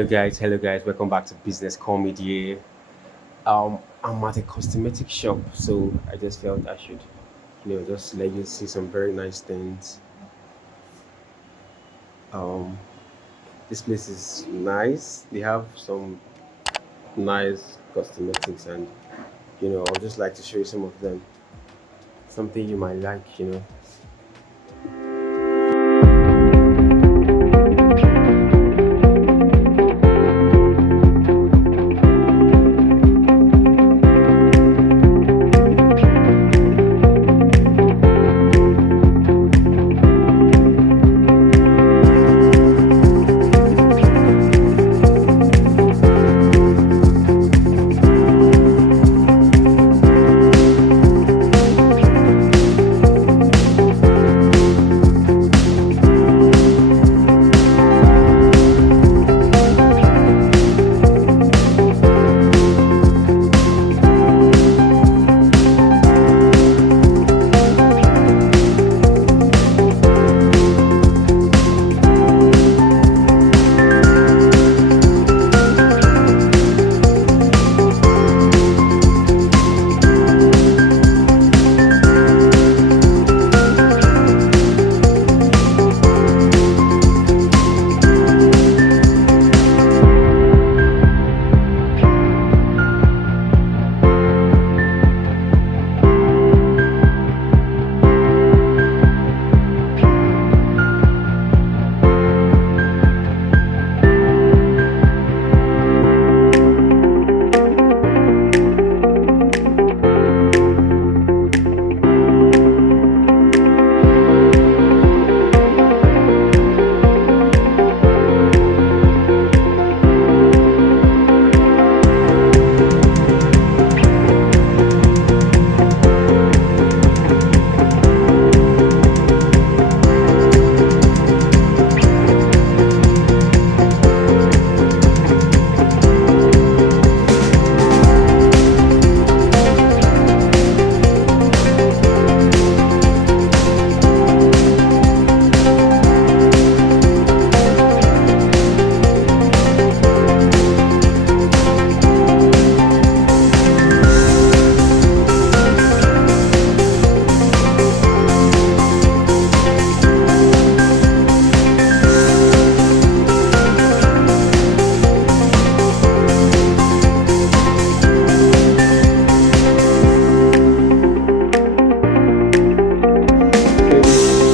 Hello guys, welcome back to Business Comedy. I'm at a cosmetic shop, so I just felt I should, just let you see some very nice things. Um, this place is nice. They have some nice cosmetics, and I'd just like to show you some of them. Something you might like.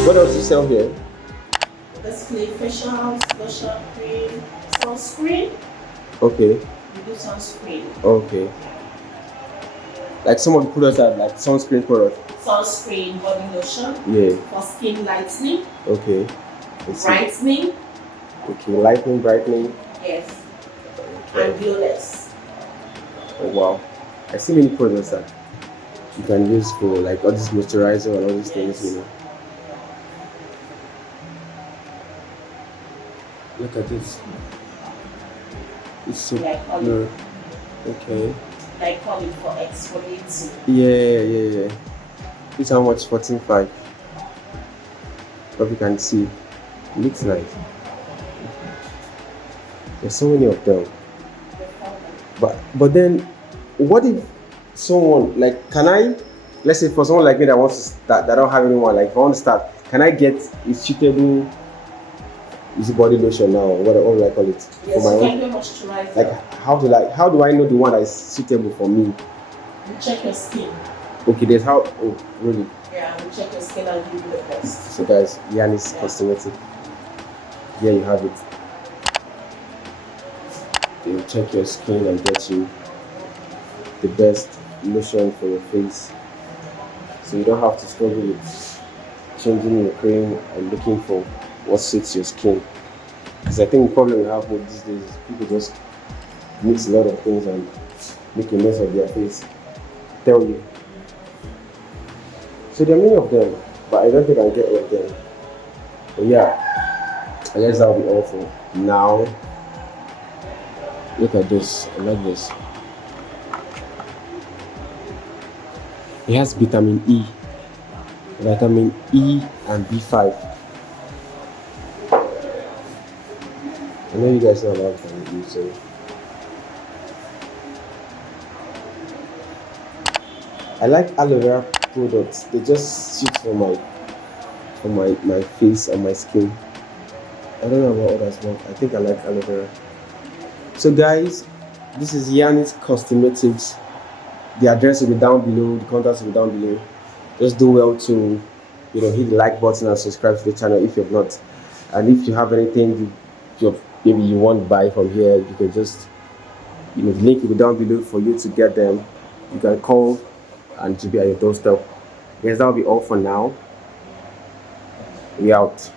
What else you sell here? Basically, facials, lotion, cream, sunscreen. Okay. We do sunscreen. Okay. Like some of the products are like sunscreen products. Sunscreen, body lotion. Yeah. For skin lightening. Okay. Brightening. Okay, lightening, brightening. Yes. Okay. And glowless. Oh wow. I see many products that you can use for like all this moisturizer and all these things. Look at this. It's so no. Okay. Like call it for exfoliating. Yeah. It's how much? 14.5. But you can see, it looks nice. There's so many of them. But then, what if someone like let's say for someone like me that wants to start, that don't have anyone, like if I want to start, can I get a suitable body lotion now? What do I call it? Yes, for my you can do moisturizer. Like how do I know the one that is suitable for me? You check your skin. Okay, there's how. Oh, really? Yeah, you check your skin and give you the best. So guys, Yannis Cosmetic. Here you have it. They'll check your skin and get you the best lotion for your face. So you don't have to struggle with changing your cream and looking for what suits your skin. Because I think the problem we have with these days is people just mix a lot of things and make a mess of their face. Tell you. So there are many of them, but I don't think I get all of them. But yeah, I guess that'll be all for now. Look at this. I like this. It has vitamin E and B5. I know you guys know about vitamin E, so I like aloe vera products. They just suit for my face and my skin. I don't know about others, but I think I like aloe vera. So guys, this is Yannis Cosmetics. The address will be down below, the contacts will be down below. Just do well to hit the like button and subscribe to the channel if you've not. And if you have anything maybe you want to buy from here, you can just the link will be down below for you to get them. You can call and to be at your doorstep. Yes, that'll be all for now. We out.